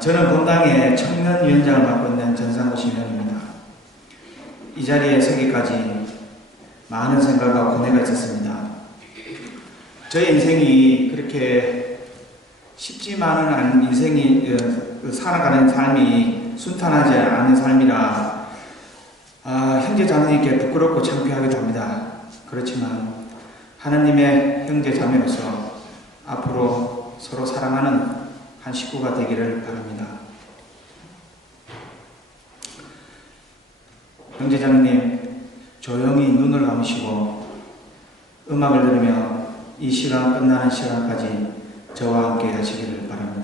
저는 본당의 청년위원장을 맡고 있는 전상호 신현입니다. 이 자리에 서기까지 많은 생각과 고뇌가 있었습니다. 저의 인생이 그렇게 쉽지만은 않은 인생이 살아가는 삶이 순탄하지 않은 삶이라 형제 자매님께 부끄럽고 창피하기도 합니다. 그렇지만 하나님의 형제 자매로서 앞으로 서로 사랑하는 한 식구가 되기를 바랍니다. 형제자매님, 조용히 눈을 감으시고 음악을 들으며 이 시간 끝나는 시간까지 저와 함께 하시기를 바랍니다.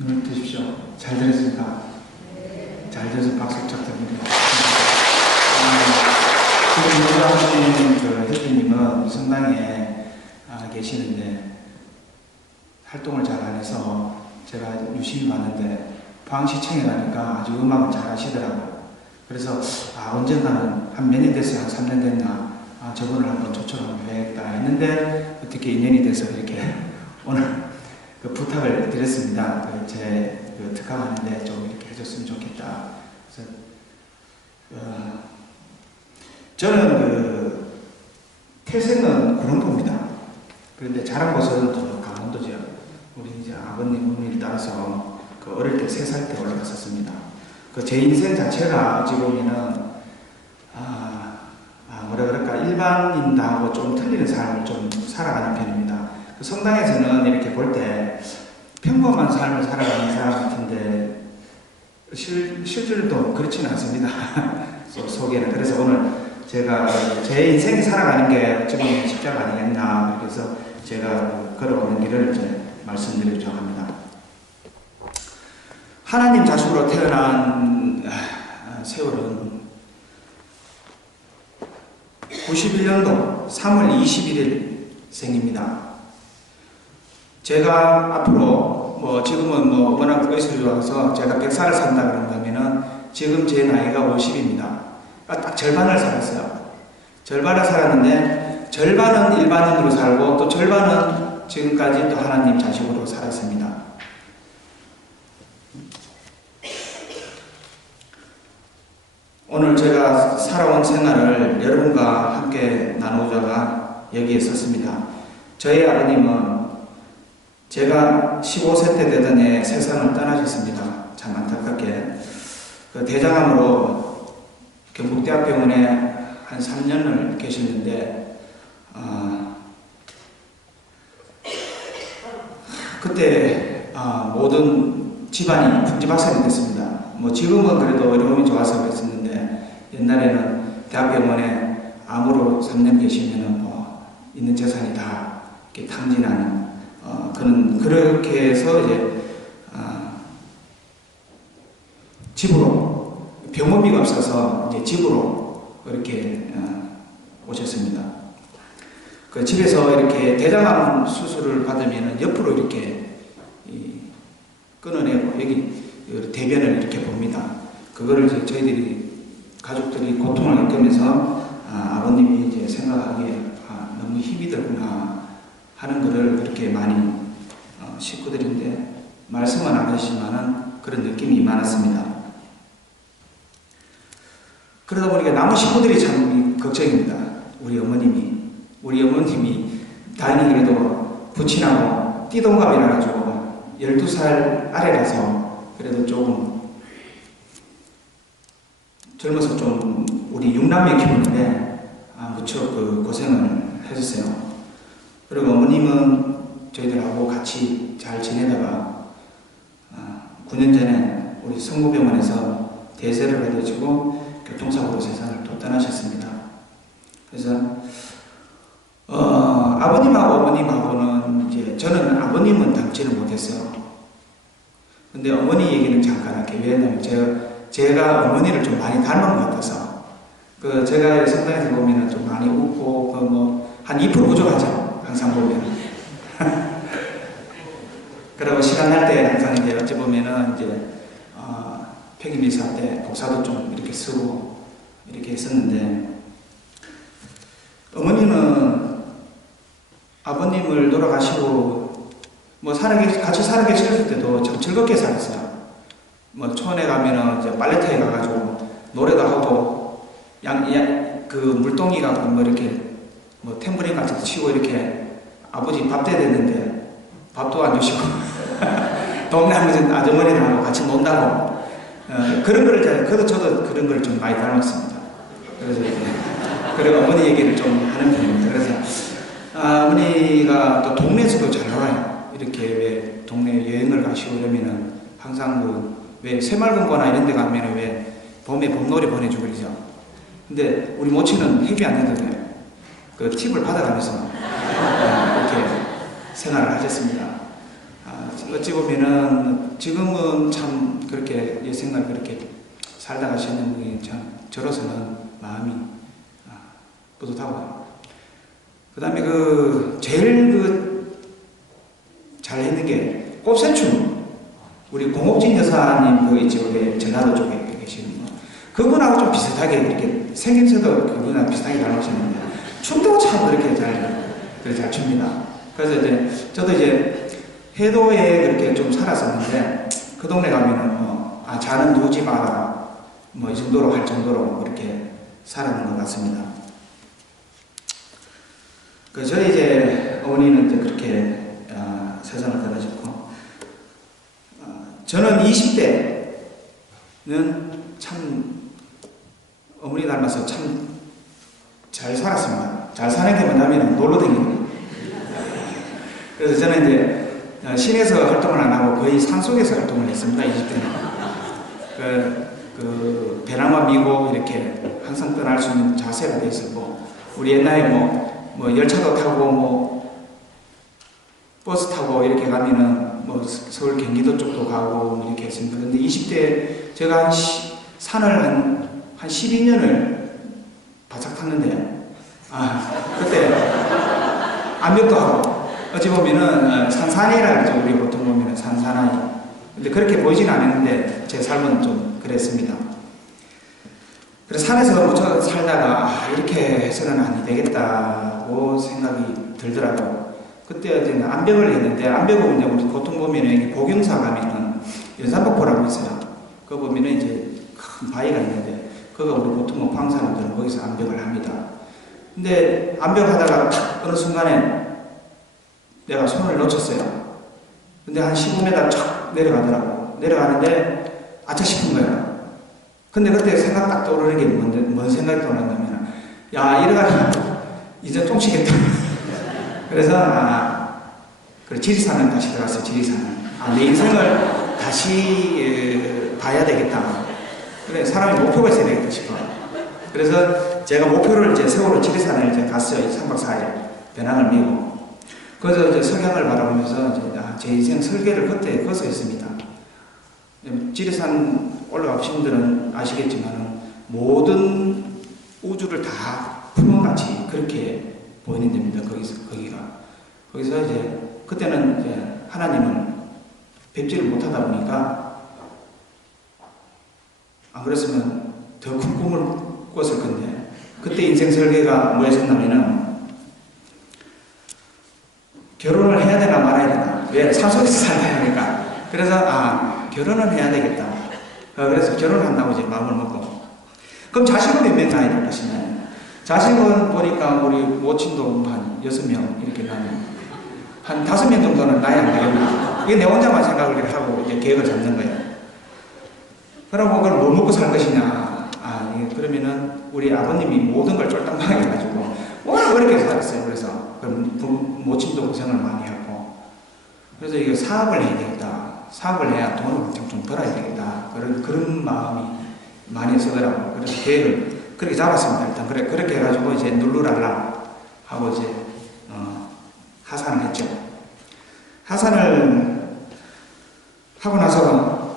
눈을 뜨십시오. 잘 들었습니까? 잘 들어서 박수 부탁드립니다. 지금 노래하신 그 혜진님은 성당에 계시는데 활동을 잘 안 해서 제가 유심히 봤는데 포항시청에 가니까 아주 음악을 잘 하시더라고요. 그래서 언젠가는 한 몇 년 됐어요. 한 3년 됐나? 저분을 한번 초청하면 되겠다 했는데 어떻게 인연이 돼서 이렇게 오늘 그 부탁을 드렸습니다. 제 특강하는데 좀 이렇게 해줬으면 좋겠다. 그래서 저는 태생은 구릉도입니다. 그런데 자란 곳은 강원도죠. 우리 이제 아버님, 어머니를 따라서 어릴 때 3살 때 올라갔었습니다. 제 인생 자체가 어찌 보면은 뭐라 그럴까 일반인하고 좀 틀리는 삶을 좀 살아가는 편입니다. 성당에서는 이렇게 볼 때 평범한 삶을 살아가는 사람 같은데 실질도 그렇지는 않습니다. 속에는. 그래서 오늘 제가 제 인생이 살아가는 게 어쩌면 십자가 아니겠나. 그래서 제가 걸어오는 길을 이제 말씀드리려고 합니다. 하나님 자식으로 태어난 91년도 3월 21일 생입니다. 제가 앞으로 지금은 워낙 의술이 좋아서 제가 100살을 산다 그런다면은 지금 제 나이가 50입니다. 딱 절반을 살았어요. 절반을 살았는데 절반은 일반인으로 살고 또 절반은 지금까지 또 하나님 자식으로 살았습니다. 오늘 제가 살아온 생활을 여러분과 함께 나누자가 여기에 섰습니다. 저희 아버님은 제가 15세 때 되던 해 세상을 떠나셨습니다. 참 안타깝게. 그 대장암으로 경북대학병원에 한 3년을 계셨는데, 그때 모든 집안이 풍지박산이 됐습니다. 지금은 그래도 어려움이 좋아서 그랬었는데, 옛날에는 대학병원에 암으로 3년 계시면은 있는 재산이 다 이렇게 탕진하는 그렇게 해서 이제 집으로 병원비가 없어서 이제 집으로 그렇게 오셨습니다. 그 집에서 이렇게 대장암 수술을 받으면 옆으로 이렇게 끊어내고 여기 대변을 이렇게 봅니다. 그거를 이제 저희들이 가족들이 고통을 겪으면서 아버님이 이제 생각하기에 너무 힘이 들구나 하는 거를 그렇게 많이 식구들인데 말씀은 안 하시지만은 그런 느낌이 많았습니다. 그러다 보니까 남은 식구들이 참 걱정입니다. 우리 어머님이 다행히 그래도 부친하고 띠동갑이라 가지고 12살 아래라서 그래도 조금 젊어서 좀 우리 6남매 키우는데 무척 고생을 해줬어요. 그리고 어머님은 저희들하고 같이 잘 지내다가 9년 전에 우리 성모병원에서 대세를 받으시고 교통사고로 세상을 또 떠나셨습니다. 그래서 아버님하고 어머님하고는 이제 저는 아버님은 닮지를 못했어요. 근데 어머니 얘기는 잠깐 할게요. 왜냐면 제가 어머니를 좀 많이 닮은 것 같아서 제가 성당에서 보면은 좀 많이 웃고 한 2% 부족하죠. 항상 보면. 그리고 시간 날 때 항상 이제 어찌 보면은 이제 폐기미사 때 복사도 좀 이렇게 쓰고 이렇게 했었는데 어머니는 아버님을 돌아가시고 같이 살아계실 때도 참 즐겁게 살았어요. 촌에 가면은 이제 빨래터에 가가지고 노래도 하고 그 물동이 갖고 이렇게 탬버린 같은 거 치고 이렇게 아버지 밥 때 됐는데 밥도 안 주시고 동네 아주머니들하고 같이 논다고 그런 거를 그래도 저도 그런 걸 좀 많이 닮았습니다. 그래서 그리고 어머니 얘기를 좀 하는 편입니다. 그래서 어머니가 또 동네에서도 잘 놀아요. 이렇게 왜 동네 여행을 가시고 이러면은 항상 왜 새마을금고나 이런 데 가면은 왜 봄에 봄놀이 보내주고 그러죠. 근데 우리 모친은 회비 안 내도 돼요. 그 팁을 받아가면서 이렇게 생활을 하셨습니다. 어찌 보면은 지금은 참 그렇게 생활 그렇게 살다 가시는 분이 참 저로서는 마음이 뿌듯하고요. 그 다음에 제일 잘했는 게 꽃샘춤. 우리 공옥진 여사님 이쪽에 전라도 쪽에 계시는 분. 그분하고 좀 비슷하게 이렇게 생김새도 그분하고 비슷하게 닮으셨는데 춤도 참 그렇게 잘 춥니다. 그래서 이제 저도 이제 해도에 그렇게 좀 살았었는데 그 동네 가면은 자는 누우지 마라 이 정도로 할 정도로 그렇게 살았는 것 같습니다. 저희 이제 어머니는 이제 그렇게 세상을 떠나셨고 저는 20대는 참 어머니 닮아서 참 잘 살았습니다. 잘 사는 게 뭐냐면 놀러 다니는 거예요. 그래서 저는 이제 시내에서 활동을 안 하고 거의 산속에서 활동을 했습니다. 20대는. 배낭만 미고 이렇게 항상 떠날 수 있는 자세가 돼 있었고 우리 옛날에 열차도 타고 버스 타고 이렇게 가면은 서울 경기도 쪽도 가고 이렇게 했습니다. 근데 20대 제가 산을 한 12년을 바짝 탔는데 그때 암벽도 하고 어찌 보면은 산사나이라 그러죠. 우리 보통 보면은 산사나이. 근데 그렇게 보이진 않았는데 제 삶은 좀 그랬습니다. 그래서 산에서 무척 살다가 이렇게 해서는 안 되겠다고 생각이 들더라고요. 그때 이제 암벽을 했는데 암벽은 우리 보통 보면은 보경사 가면은 연산폭포라고 있어요. 그거 보면은 이제 큰 바위가 있는데 그거 우리 보통 포항 사람들은 거기서 암벽을 합니다. 근데 암벽하다가 탁 어느 순간에 내가 손을 놓쳤어요. 근데 한 15m 쫙 내려가더라고. 내려가는데 아차 싶은 거야. 근데 그때 생각 딱 떠오르는 게 뭔 생각이 떠올랐냐면, 야, 이래가 이제 똥치겠다. 그래서, 그래, 지리산을 다시 들어갔어요, 지리산을. 내 인생을 다시 봐야 되겠다. 그래, 사람이 목표가 있어야 되겠다 싶어. 그래서 제가 목표를 이제 세우러 지리산을 이제 갔어요. 3박 4일. 배낭을 메고. 그래서 이제 석양을 바라보면서 이제 제 인생 설계를 그때 거서 했습니다. 지리산 올라가신 분들은 아시겠지만 모든 우주를 다 품은같이 그렇게 보이는 데입니다. 거기서 이제 그때는 이제 하나님을 뵙지를 못하다 보니까 안 그랬으면 더 큰 꿈을 꿨을 건데 그때 인생 설계가 뭐였었냐면은 결혼을 해야 되나 말아야 되나. 왜? 산속에서 살다 보니까. 그래서 결혼을 해야 되겠다. 그래서 결혼을 한다고 이제 마음을 먹고. 그럼 자식은 몇 명 나야 될 것이냐. 자식은 보니까 우리 모친도 한 6명 이렇게 나면 한 5명 정도는 나야 안 되겠나. 이게 내 혼자만 생각을 하고 이제 계획을 잡는 거예요. 그러고 그걸 뭐 먹고 살 것이냐. 그러면은 우리 아버님이 모든 걸 쫄딱하게 해가지고 워낙 어렵게 살았어요. 그래서 모친도 고생을 많이 하고. 그래서 이거 사업을 해야 되겠다. 사업을 해야 돈을 좀 벌어야 되겠다. 그런 마음이 많이 쓰더라고요. 그래서 계획을 그렇게 잡았습니다. 일단 그렇게 해가지고 이제 눌루랄라 하고 이제 하산을 했죠. 하산을 하고 나서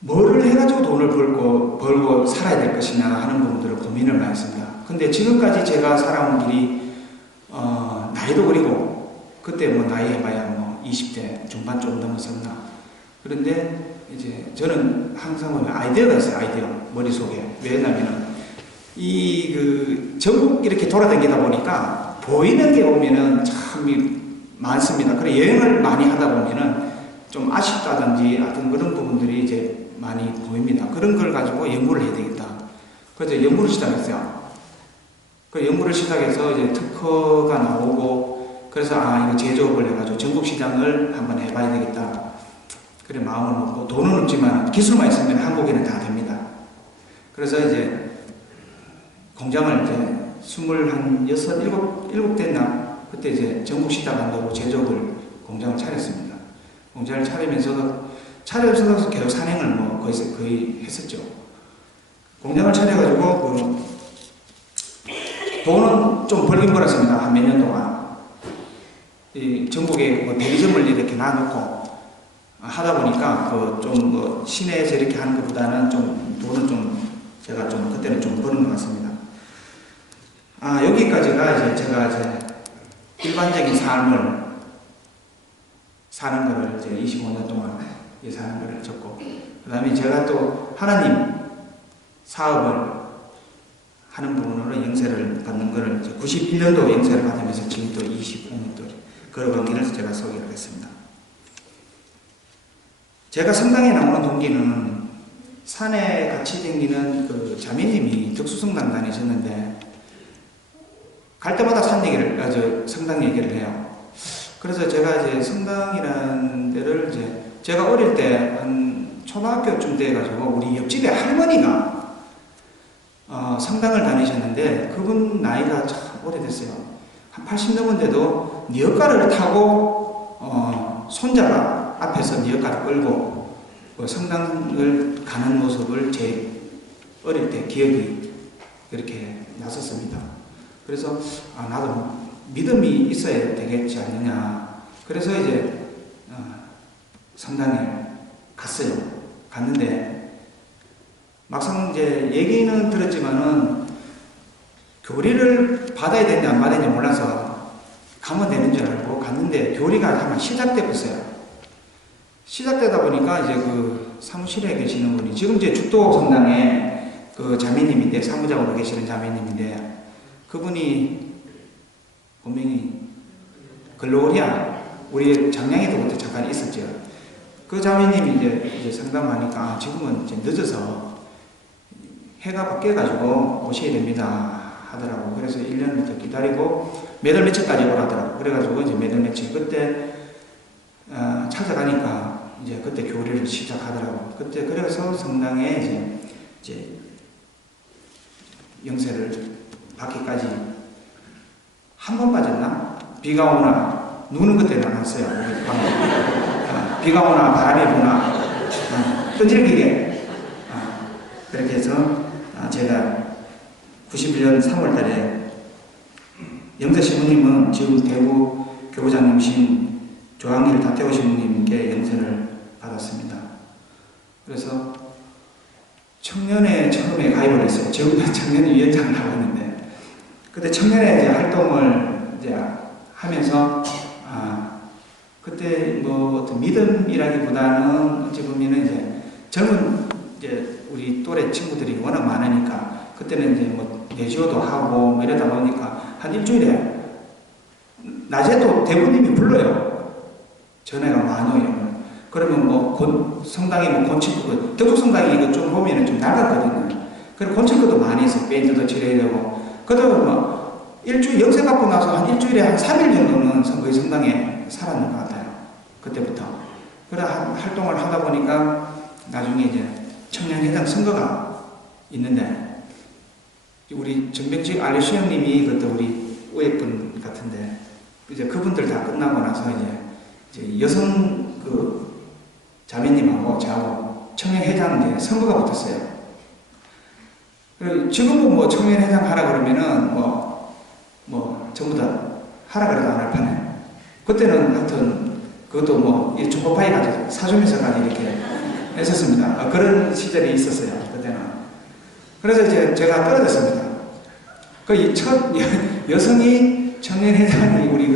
뭐를 해가지고 돈을 벌고 살아야 될 것이냐 하는 부분들을 고민을 많이 했습니다. 근데 지금까지 제가 살아온 길이 나이도 어리고 그때 뭐 나이 해봐야 뭐 20대 중반 좀 넘었었나. 그런데 이제 저는 항상 보면 아이디어가 있어요. 아이디어 머릿속에. 왜냐면은 전국 이렇게 돌아다니다 보니까 보이는 게 보면은 참 많습니다. 그래 여행을 많이 하다 보면은 좀 아쉽다든지 어떤 그런 부분들이 이제 많이 보입니다. 그런 걸 가지고 연구를 해야 되겠다. 그래서 연구를 시작했어요. 그 연구를 시작해서 이제 특허가 나오고 그래서 이거 제조업을 해가지고 전국 시장을 한번 해봐야 되겠다. 그래 마음을 먹고 돈은 없지만 기술만 있으면 한국에는 다 됩니다. 그래서 이제 공장을 이제 26, 7 됐나 그때 이제 전국 시장 한다고 제조업을 공장을 차렸습니다. 공장을 차리면서도 계속 산행을 뭐 거의 했었죠. 공장을 차려가지고 돈은 좀 벌긴 벌었습니다. 한 몇 년 동안. 이 전국에 뭐 대리점을 이렇게 놔놓고 하다 보니까 좀 시내에서 이렇게 하는 것보다는 좀 돈은 좀 제가 좀 그때는 좀 버는 것 같습니다. 여기까지가 이제 제가 이제 일반적인 삶을 사는 거를 이제 25년 동안 사는 거를 적고, 그 다음에 제가 또 하나님 사업을 하는 부분으로 영세를 받는 거를 91년도 영세를 받으면서 지금 또 25년도 걸어간 길을 제가 소개를 했습니다. 제가 성당에 나오는 동기는 산에 같이 다니는 그 자매님이 덕수성당 다니셨는데 갈 때마다 성당 얘기를 해요. 그래서 제가 이제 성당이라는 데를 제가 어릴 때 한 초등학교쯤 돼가지고 우리 옆집에 할머니가 성당을 다니셨는데 그분 나이가 참 오래됐어요. 한 80 넘은데도 니엇가를 타고 손자가 앞에서 니엇가를 끌고 성당을 가는 모습을 제 어릴 때 기억이 그렇게 났었습니다. 그래서 나도 믿음이 있어야 되겠지 않느냐. 그래서 이제 성당에 갔어요. 갔는데 막상 이제 얘기는 들었지만은 교리를 받아야 되는지 안 받아야 되는지 몰라서 가면 되는 줄 알고 갔는데 교리가 아마 시작되고 있어요. 시작되다 보니까 이제 그 사무실에 계시는 분이 지금 이제 죽도 성당에 그 자매님인데 사무장으로 계시는 자매님인데 그분이 본명이 글로리아 우리 장량에도 그때 잠깐 있었죠. 그 자매님이 이제 상담하니까 지금은 이제 늦어서 해가 바뀌어가지고 오셔야 됩니다 하더라고. 그래서 1년을 더 기다리고 몇월 며칠까지 오라더라고. 그래가지고 이제 몇월 며칠 그때 찾아가니까 이제 그때 교리를 시작하더라고. 그때 그래서 성당에 이제 영세를 받기까지 한 번 빠졌나? 비가 오나 눈은 그때는 안 왔어요. 비가 오나 바람이 부나 끈질기게 그렇게 해서 제가 91년 3월 달에 영세 신부님은 지금 대구 교부장님이신 조항일 다태호 신부님께 영세를 받았습니다. 그래서 청년회 처음에 가입을 했어요. 지금도 청년위원장을 하고 있는데 그때 청년회 이제 활동을 이제 하면서 그때 뭐 어떤 믿음이라기보다는 어찌 보면은 이제 젊은 이제 우리 또래 친구들이 워낙 많으니까 그때는 이제 뭐 내주어도 하고 뭐 이러다 보니까 한 일주일에 낮에도 대부님이 불러요. 전회가 많아요. 그러면 뭐 성당이 뭐 곤칠거 대구 성당이 이거 좀 보면은 좀 낡았거든요. 그리고 곤칠거도 많이 있어. 페인트도 칠해야 되고 그러다 뭐 일주일 영세 받고 나서 한 일주일에 한 3일 정도는 거의 성당에 살았는 것 같아요. 그때부터. 그래 활동을 하다 보니까 나중에 이제 청년회장 선거가 있는데 우리 정병직 알리시 형님이 그때 우리 우회분 같은데 이제 그분들 다 끝나고 나서 이제 여성 그 자매님하고 저하고 청년회장 이제 선거가 붙었어요. 그리고 지금은 뭐 청년회장 하라 그러면은 뭐 전부 다 하라 그래도 안 할 판에 그때는 하여튼 그것도 뭐 초코파이 가지고 사주면서까지 이렇게 했었습니다. 그런 시절이 있었어요. 그때는. 그래서 이제 제가 떨어졌습니다. 그 첫 여성이 청년회장이 우리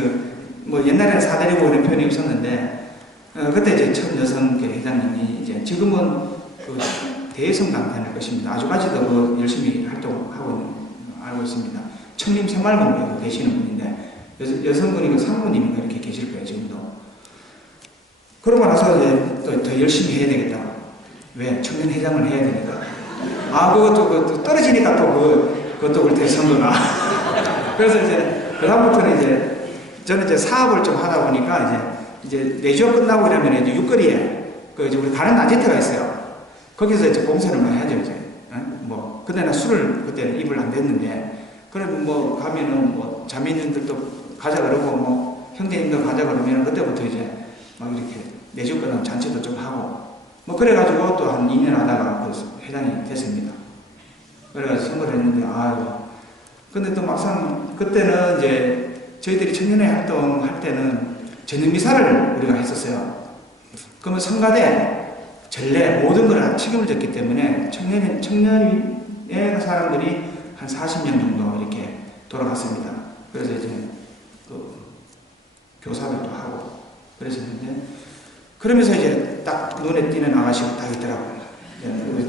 뭐 옛날에는 사대리고 이런 표현이 없었는데 그때 이제 첫 여성 회장님이 이제 지금은 그 대성당 다닐 것입니다. 아주까지도 그 열심히 활동하고 알고 있습니다. 청림 새마을본부에 계시는 분인데 여성분이 그 상무님인가 이렇게 계실 거예요. 지금도. 그러고 나서 이제 또 더 열심히 해야 되겠다. 왜? 청년회장을 해야 되니까. 그것도 떨어지니까 또 그것도 그렇대 선거가. 그래서 이제 그다음부터는 이제 저는 이제 사업을 좀 하다 보니까 이제 내주업 끝나고 이러면 이제 육거리에 이제 우리 가는 아지트가 있어요. 거기서 이제 봉사를 많이 하죠 이제. 뭐 그때는 술을 그때는 입을 안 댔는데 그러면 뭐 가면은 뭐 자매님들도 가자 그러고 뭐 형제님도 가자 그러면 그때부터 이제 막 이렇게 내주 끝나면 잔치도 좀 하고 뭐 그래가지고 또 한 2년 하다가 회장이 됐습니다. 그래가지고 선거를 했는데 근데 또 막상 그때는 이제 저희들이 청년회 활동할 때는 저녁미사를 우리가 했었어요. 그러면 성가대, 전례 모든 걸 책임을 졌기 때문에 청년회 사람들이 한 40명 정도 이렇게 돌아갔습니다. 그래서 이제 그 교사들도 하고 그랬었는데 그러면서 이제 딱 눈에 띄는 아가씨가 딱 있더라고요.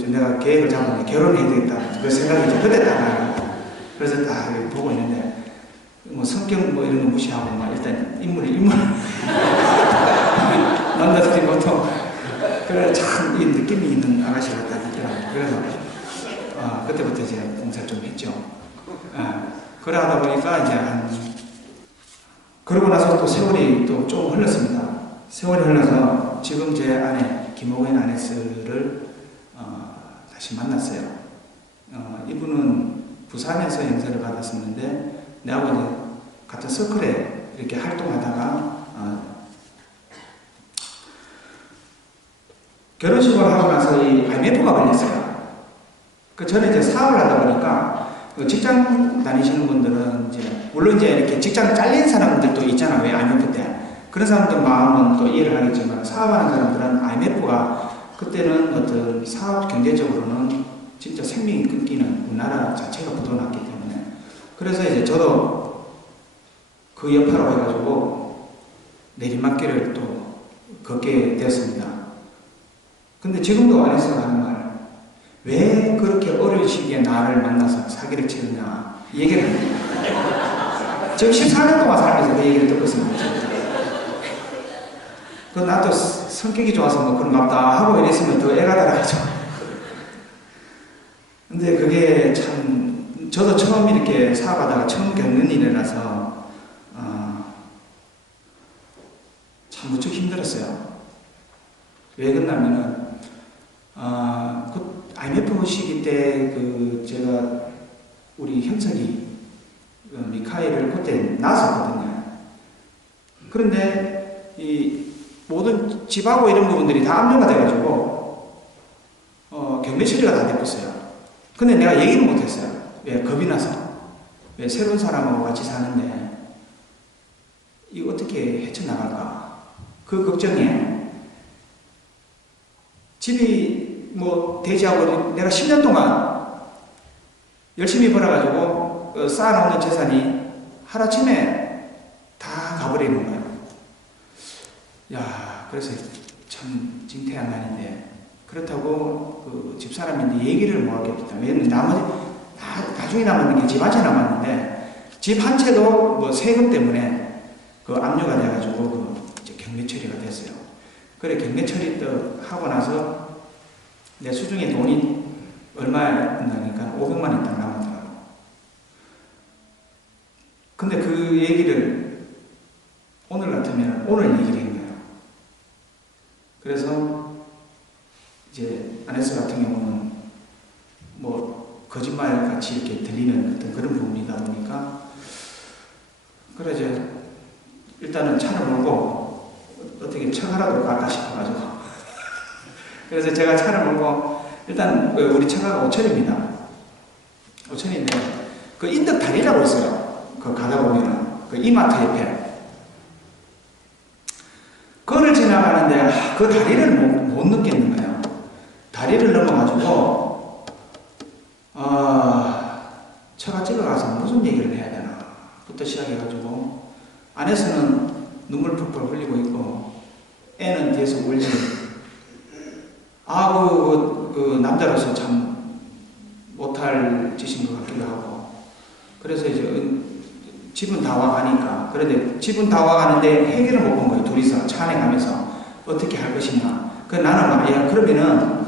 내가 계획을 잡았는데 결혼해야 되겠다. 그 생각이 이제 그때 딱 나요. 그래서 딱 보고 있는데 뭐 성격 뭐 이런 거 무시하고 막 일단 인물 남자들이 보통 그래 참 이 느낌이 있는 아가씨가 딱 있더라고요. 그래서 그때부터 이제 봉사를 좀 했죠. 그래 하다 보니까 이제 그러고 나서 또 세월이 또 조금 흘렀습니다. 세월이 흘러서 지금 제 아내 김호근 아내스를 다시 만났어요. 이분은 부산에서 영세를 받았었는데 내하고 이제 같은 서클에 이렇게 활동하다가 결혼식을 하고 나서 이 IMF가 걸렸어요. 저는 이제 사업을 하다 보니까 직장 다니시는 분들은 이제 물론 이제 이렇게 직장 잘린 사람들도 있잖아. 왜 IMF 때 그런 사람들 마음은 또 이해를 하겠지만 사업하는 사람들은 IMF가 그때는 어떤 사업 경제적으로는 진짜 생명이 끊기는 우리나라 자체가 부도났기 때문에 그래서 이제 저도 그 여파로 해가지고 내리막길을 또 걷게 되었습니다. 근데 지금도 안에서 하는 말, 왜 그렇게 어린 시기에 나를 만나서 사기를 치느냐, 이 얘기를 합니다. 지금 14년 동안 살면서 그 얘기를 듣고 있습니다. 그 나도 성격이 좋아서 뭐 그런갑다 하고 이랬으면 더 애가 달아가지고. 근데 그게 참, 저도 처음 이렇게 사업하다가 처음 겪는 일이라서, 참 무척 힘들었어요. 왜 그러냐면은, 그 IMF 시기 때 제가 우리 형석이 미카엘을 그때 낳았었거든요. 그런데 이 모든 집하고 이런 부분들이 다 압류가 돼가지고 경매 처리가 다 됐었어요. 근데 내가 얘기는 못했어요. 왜? 겁이 나서. 왜? 새로운 사람하고 같이 사는데 이거 어떻게 헤쳐나갈까? 그 걱정에 집이 뭐 대지하고 내가 10년 동안 열심히 벌어가지고 쌓아놓는 재산이 하루아침에 다 가버리는 거예요. 야, 그래서 참 징태한 날인데, 그렇다고 그 집사람인데 얘기를 못 하겠다. 왜냐면 나중에 남았는 게 집 한 채 남았는데, 집 한 채도 뭐 세금 때문에 그 압류가 돼가지고 이제 경매 처리가 됐어요. 그래, 경매 처리 또 하고 나서 내 수중에 돈이 얼마였나니까 500만 원 딱 남았더라고. 근데 그 얘기를 오늘 같으면 오늘 얘기를 한 거예요. 그래서 이제 아네스 같은 경우는 뭐 거짓말 같이 이렇게 들리는 어떤 그런 부분이다 보니까, 그래 이제 일단은 차를 몰고 어떻게 처가라도 갈까 싶어가지고 그래서 제가 차를 몰고 일단 우리 처가가 오천입니다. 오천인데 그 인덕다리라고 있어요. 그 가다 보면은 그 이마트 옆에 그거를 지나가는데 그 다리를 못 느끼는 거예요. 다리를 넘어가지고 처가 찍어가서 무슨 얘기를 해야 되나 부터 시작해가지고 안에서는 눈물 펄펄 흘리고 있고 애는 뒤에서 울지. 그 남자로서 참 못할 짓인 것 같기도 하고. 그래서 이제 집은 다 와가니까. 그런데 집은 다 와가는데 해결을 못 본 거예요. 둘이서 차 안에 가면서 어떻게 할 것이냐. 나는 말이야, 그러면은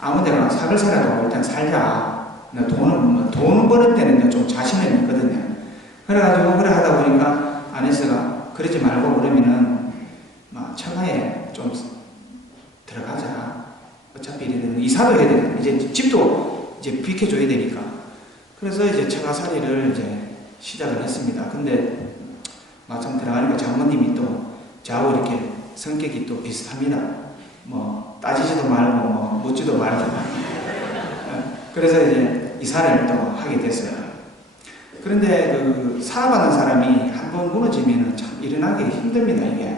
아무 데나 사글사라도 일단 살자. 돈 버는 데는 좀 자신은 있거든요. 그래가지고 그래 하다 보니까 아내스가 그러지 말고 그러면은 막 처가에 좀 들어가자. 어차피 이래는 이사도 해야 되니까 이제 집도 이제 비켜줘야 되니까. 그래서 이제 처가살이를 이제 시작을 했습니다. 근데 막상 들어가니까 장모님이 또 저하고 이렇게 성격이 또 비슷합니다. 뭐 따지지도 말고 뭐 묻지도 말고. 그래서 이제 이사를 또 하게 됐어요. 그런데 그 사업하는 사람이 한번 무너지면 참 일어나기 힘듭니다, 이게.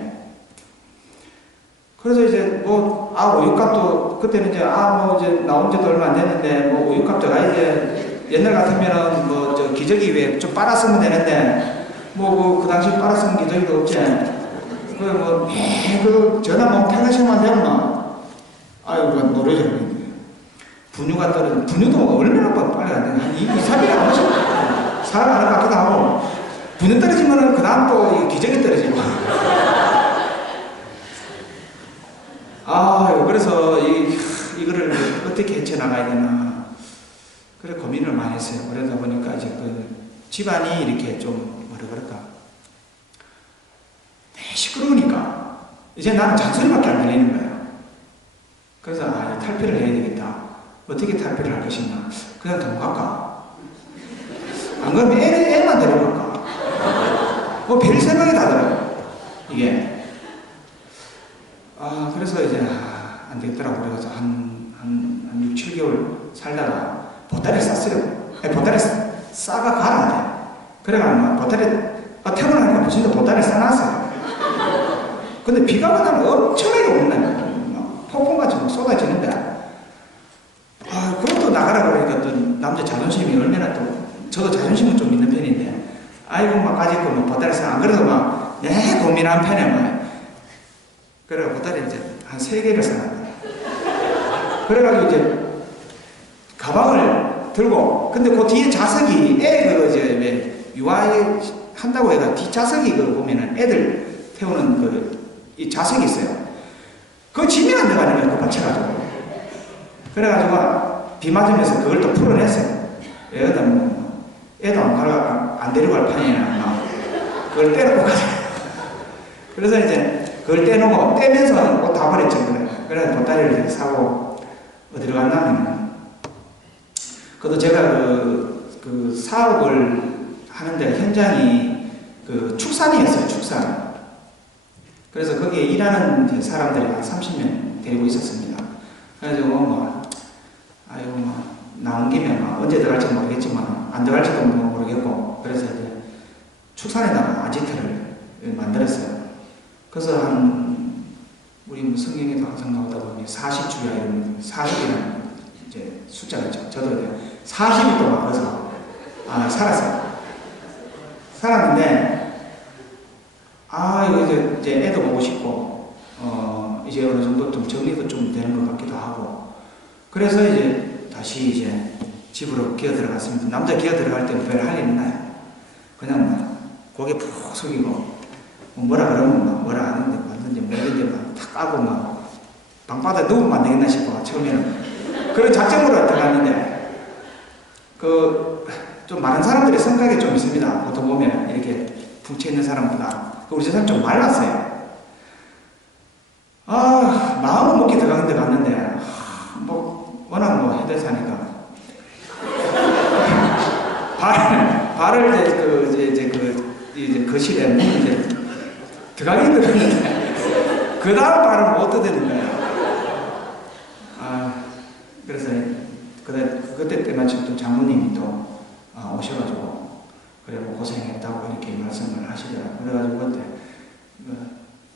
그래서 이제 우유값도 그때는 이제 이제 나온 지도 얼마 안 됐는데 우유값도 이제 옛날 같으면은 저 기저귀 왜 좀 빨았으면 되는데 그 당시 빨았으면 기저귀도 없지. 그 전화 퇴근시간만 되면 노래죠. 분유가 떨어지는, 분유도 얼마나 빨리 안 되나? 한 2~3일에 한 번씩 살아가는 것 같기도 하고, 분유 떨어지면은 그 다음 또 기저귀 떨어지고. 그래서 이거를 어떻게 헤쳐나가야 되나. 그래, 고민을 많이 했어요. 그러다 보니까 이제 집안이 이렇게 좀, 시끄러우니까, 이제 나는 잔소리밖에 안 들리는 거예요. 그래서, 탈피를 해야 되겠다. 어떻게 탈피를 할 것이냐. 그냥 넘어갈까? 안 그러면 애만 데려갈까? 별 생각이 나더라고요. 이게. 그래서 이제, 안 되겠더라고. 그래서 한 6~7개월 살다가 보따리 쌌어요. 보따리 싸가 가라 돼. 그래가지고 보따리, 태어나니까 무슨 보따리 싸놨어요. 근데 비가 오면 엄청나게 오는 거예요. 폭풍같이 쏟아지는데. 그것도 나가라 그러니까 또 남자 자존심이 얼마나 또, 저도 자존심은 좀 있는 편이에요. 아이고, 막 가지고, 뭐, 보따리 사. 안 그래도 막, 내 고민한 편에 막. 그래, 보따리 이제 한 3개를 사놨다. 그래가지고 이제, 가방을 들고, 근데 그 뒤에 좌석이, 이제, 유아에 한다고 해가 뒷좌석이 보면은 애들 태우는 이 좌석이 있어요. 그거 짐이 안 들어가는 거예요, 그거 받쳐가지고. 그래가지고, 비 맞으면서 그걸 또 풀어냈어요. 여기다 뭐, 애도 안 데려갈 판이나, 막, 그걸 떼놓고 가자. 그래서 이제, 그걸 떼놓고, 떼면서 옷 다 버렸죠. 그래서 보따리를 이렇게 사고, 어디로 갔냐면, 그것도 제가 그 사업을 하는데 현장이 축산이었어요, 축산. 그래서 거기에 일하는 이제 사람들이 한 30명 데리고 있었습니다. 그래서 나온 김에 언제 들어갈지 모르겠지만, 안 들어갈지도 모르겠고, 그래서 이제 축산에다가 아지트를 만들었어요. 그래서 우리 성경에도 항상 나오다 보니 40주야 이런 40이라는 이제 숫자가 있죠. 저도 40일 동안 거기서 살았어요. 살았는데, 이거 이제 애도 보고 싶고, 이제 어느 정도 좀 정리도 좀 되는 것 같기도 하고, 그래서 이제 다시 이제 집으로 기어 들어갔습니다. 남자 기어 들어갈 때는 별 할 일 있나요? 그냥 고개 푹 숙이고, 뭐라 그러면 뭐라 안 하는데, 완전히 모르는데 탁 까고 방바닥에 누우면 안 되겠나 싶어, 처음에는. 그런 작정으로 들어갔는데, 좀 많은 사람들의 생각이 좀 있습니다. 보통 보면 이렇게 붕쳐있는 사람보다. 우리 세상 좀 말랐어요. 마음은 먹기 들어가는데 갔는데, 워낙 해대사니까. 발을 이제 거실에 문을 이제 들어가긴 들었는데, 그 다음 발은 못 뜯는 거예요. 그래서, 그때 때마침 또 장모님이 또 오셔가지고, 그래, 고생했다고 이렇게 말씀을 하시더라고요. 그래가지고 그때,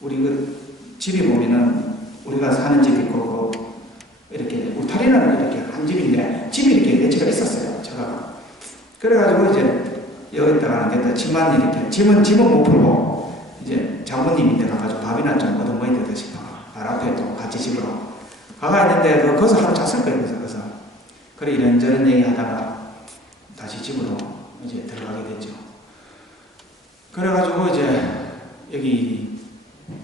우리 집이 보면은, 우리가 사는 집이 있고, 이렇게, 울타리는 이렇게 한 집인데, 집이 이렇게 매치가 있었어요, 제가. 그래가지고 이제, 여기다가 안 집만 이렇게, 집은 못 풀고, 이제 장모님인데 가가지고 밥이나 좀 얻어먹어야 되다 싶어. 발 앞에 또 같이 집으로. 가가 있는데, 거기서 하루 잤을 거예요, 그래서. 그래, 이런저런 얘기 하다가, 다시 집으로 이제 들어가게 됐죠. 그래가지고 이제, 여기,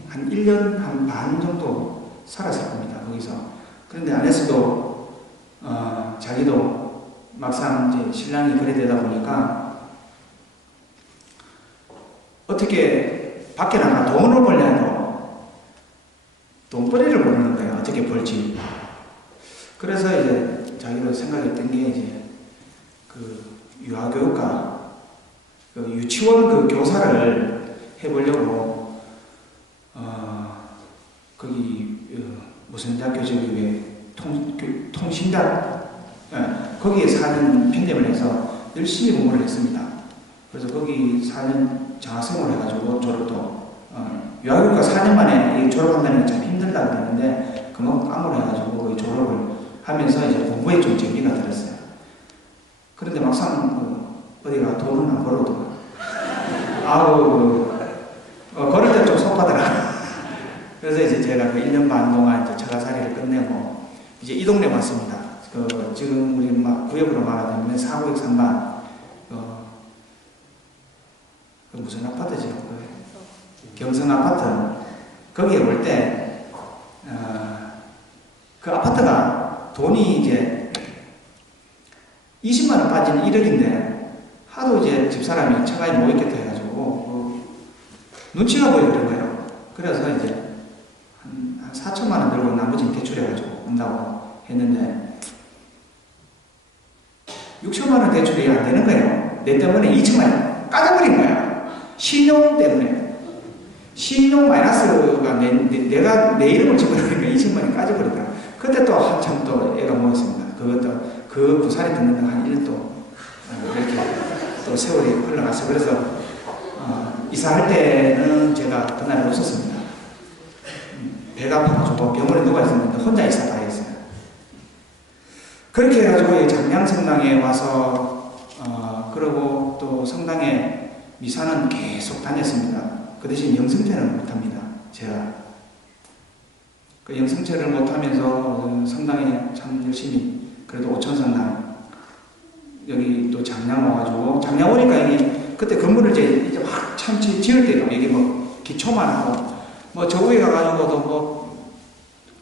한 1년 반 정도 살았을 겁니다, 거기서. 그런데 안에서도, 자기도 막상 이제 신랑이 그래 되다 보니까, 어떻게 밖에 나가 돈을 벌려도 돈벌이를 모르는 거예요. 어떻게 벌지. 그래서 이제 자기도 생각했던 게 이제 유아교육과 유치원 교사를 해보려고 거기 무슨 대학교 저기 통신대 거기에 사는 편입을 해서 열심히 공부를 했습니다. 그래서 거기 4년 장학생활을 해가지고 졸업도 유아교육과 4년 만에 졸업한다는 게 참 힘들다고 했는데 그만큼 깜을 해가지고 거기 졸업을 하면서 이제 공부에 좀 재미가 들었어요. 그런데 막상 어디가 돈은 안 벌어도 걸을 때 좀 속하더라. 그래서 이제 제가 1년 반 동안 이제 처가살이를 끝내고 이제 이 동네 왔습니다. 지금 우리 구역으로 말하자면 사구역 3반 무슨 아파트죠? 경성 아파트. 거기에 올 때, 그 아파트가 돈이 이제 20만원 빠진 1억인데, 하도 이제 집사람이 처가에 못 있겠다 해가지고, 눈치가 보이는 거예요. 그래서 이제 한 4천만원 들고 나머지는 대출해가지고 온다고 했는데, 6천만원 대출이 안 되는 거예요. 내 때문에 2천만원 까져버린 거야. 신용 때문에. 신용 마이너스가 내가 내 이름을 집어넣으니까 2천만원이 까져버리더라. 그때 또 한참 또 애가 모였습니다. 그것도 그 부산에 듣는 한 1년 또 이렇게 또 세월이 흘러갔어요. 그래서 이사할 때는 제가 그날 없었습니다. 배가 아파가지고 병원에 누가 있었는데 혼자 이사 다 했어요. 그렇게 해가지고 장량 성당에 와서 그러고 또 성당에 미사는 계속 다녔습니다. 그 대신 영성체는 못합니다. 제가 그 영성체를 못하면서 성당에 참 열심히 그래도 오천성당 여기 또 장량 와가지고 장량 오니까 이게 그때 건물을 이제 막 참 지을 때요. 이게 뭐 기초만 하고 뭐 저 위에 가가지고도 뭐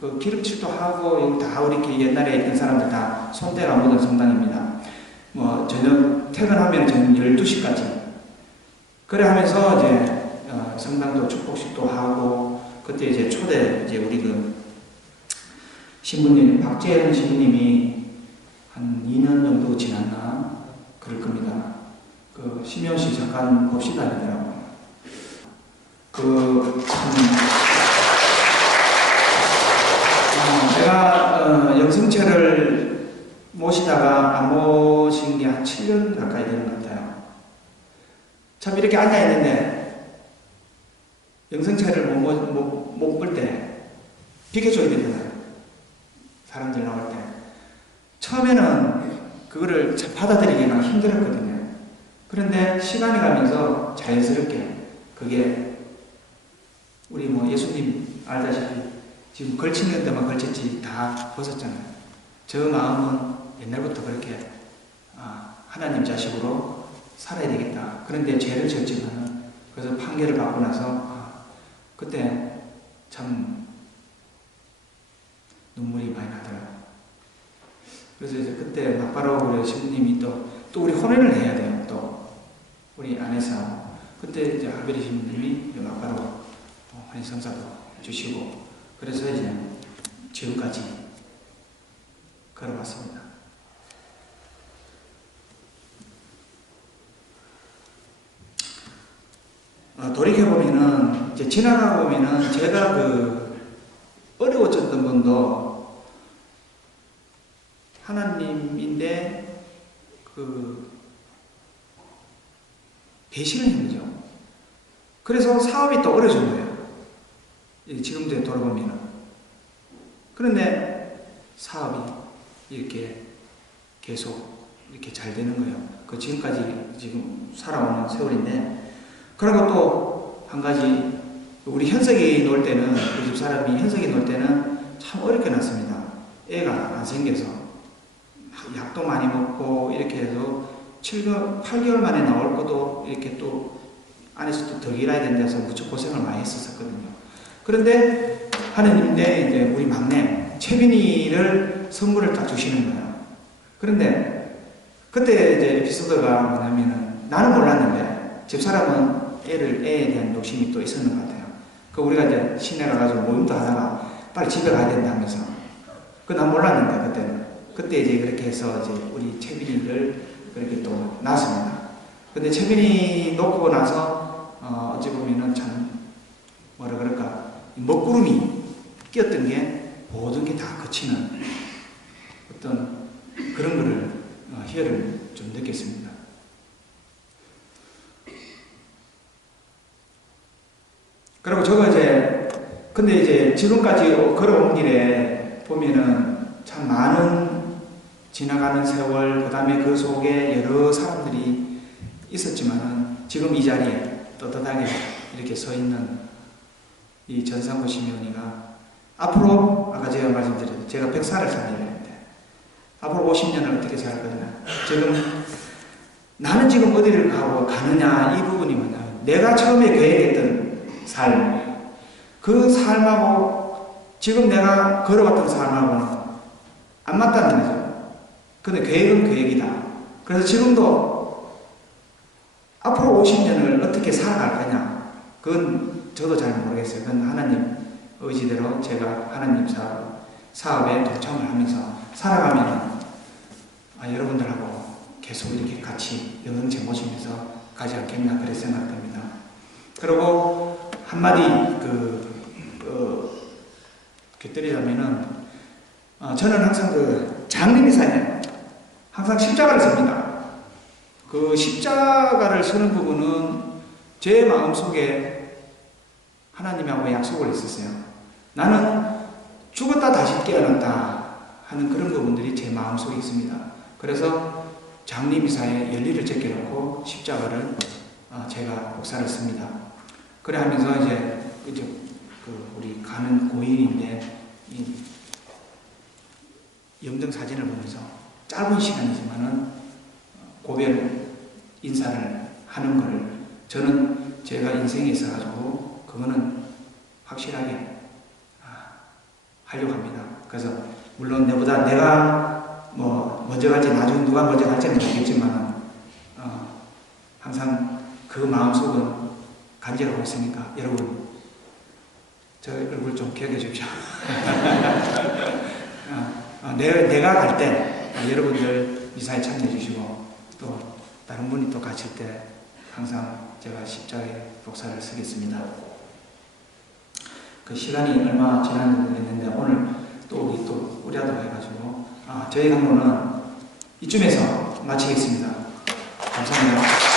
그 기름칠도 하고 여기 다 우리 옛날에 있던 사람들 다 손때가 묻은 성당입니다. 뭐 저녁 퇴근하면 저녁 12시까지 그래 하면서 이제 성당도 축복식도 하고 그때 이제 초대 이제 우리 그 신부님 박재현 신부님이 한 2년 정도 지났나 그럴 겁니다. 그 심현 씨 잠깐 봅시다 하더라고요. 제가 영성체를 모시다가 안 모신 게 한 7년 가까이 되는 것 같아요. 참 이렇게 앉아 있는데 영성체를 못 볼 때 비켜줘야 되잖아요. 사람들 나올 때. 처음에는 그거를 참 받아들이기가 힘들었거든요. 그런데 시간이 가면서 자연스럽게 그게 우리 뭐 예수님 알다시피 지금 걸치는 데만 걸쳤지 다 벗었잖아요. 저 마음은 옛날부터 그렇게 하나님 자식으로 살아야 되겠다. 그런데 죄를 지었지만 그래서 판결을 받고 나서 그때 참 눈물이 많이 나더라고요. 그래서 이제 그때 막바로 우리 신부님이 또 우리 혼인을 해야 돼요. 또 우리 아내사 그때 이제 하베리 신부님이 막바로 혼인 성사도 주시고 그래서 이제 지금까지 걸어왔습니다. 돌이켜보면은 이제 지나가 보면은 제가 그 어려워졌던 분도 하나님인데 그 배신을 한 거죠. 그래서 사업이 또 어려진 거예요. 지금도 돌아보면. 그런데 사업이 이렇게 계속 이렇게 잘 되는 거예요. 그 지금까지 지금 살아오는 세월인데, 그리고 또 한 가지, 우리 현석이 놀 때는, 그 집 사람이 현석이 놀 때는 참 어렵게 났습니다. 애가 안 생겨서. 약도 많이 먹고, 이렇게 해서 8개월 만에 나올 것도 이렇게 또 안에서 또 더 일해야 된다서 무척 고생을 많이 했었거든요. 그런데 하느님인데 이제 우리 막내 채빈이를 선물을 딱 주시는 거예요. 그런데 그때 이제 에피소드가 뭐냐면은 나는 몰랐는데 집사람은 애에 대한 욕심이 또 있었는 것 같아요. 그 우리가 이제 시내 가가지고 모임도 하다가 빨리 집에 가야 된다면서. 난 몰랐는데 그때는. 그때 이제 그렇게 해서 이제 우리 채빈이를 그렇게 또 낳았습니다. 근데 채빈이 놓고 나서 어찌 보면은 참 뭐라 그럴까 먹구름이 끼었던 게 모든 게 다 거치는 어떤 그런 거를 희열을 좀 느꼈습니다. 그리고 저거 근데 이제 지금까지 걸어온 길에 보면은 참 많은 지나가는 세월, 그 다음에 그 속에 여러 사람들이 있었지만은 지금 이 자리에 떳떳하게 이렇게 서 있는 이 전상구 시면이가 앞으로 아까 제가 말씀드렸죠. 제가 100살을 살려야 되는데 앞으로 50년을 어떻게 살 거냐. 지금 나는 지금 어디를 가느냐 이 부분이 뭐냐. 내가 처음에 계획했던 삶, 그 삶하고 지금 내가 걸어갔던 삶하고는 안 맞다는 거죠. 근데 계획은 계획이다. 그래서 지금도 앞으로 50년을 어떻게 살아갈 거냐. 그건 저도 잘 모르겠어요. 그건 하나님 의지대로 제가 하나님 사업에 동참을 하면서 살아가면 여러분들하고 계속 이렇게 같이 영성체 모시면서 가지 않겠나 그렇게 생각됩니다. 그리고 한마디 곁들이자면은 저는 항상 장림이사에 항상 십자가를 씁니다. 그 십자가를 쓰는 부분은 제 마음속에 하나님하고 약속을 했었어요. 나는 죽었다 다시 깨어났다 하는 그런 부분들이 제 마음속에 있습니다. 그래서 장림이사에 연리를 제껴놓고 십자가를 제가 복사를 씁니다. 그래 하면서 이제 우리 가는 고인인데 이 영정 사진을 보면서 짧은 시간이지만은 고별 인사를 하는 거를 저는 제가 인생에 있어가지고 그거는 확실하게 하려고 합니다. 그래서 물론 내가 뭐 먼저 갈지 나중에 누가 먼저 갈지는 모르겠지만 항상 그 마음속은 간절하고 있으니까 여러분 저 얼굴 좀 기억해 주십시오. 내가 갈 때 여러분들 미사에 참여해 주시고 또 다른 분이 또 가실 때 항상 제가 십자가에 복사를 쓰겠습니다. 그 시간이 얼마 지났는지 모르겠는데 오늘 또 우리 또 우리하다고 해가지고 저희 강론은 이쯤에서 마치겠습니다. 감사합니다.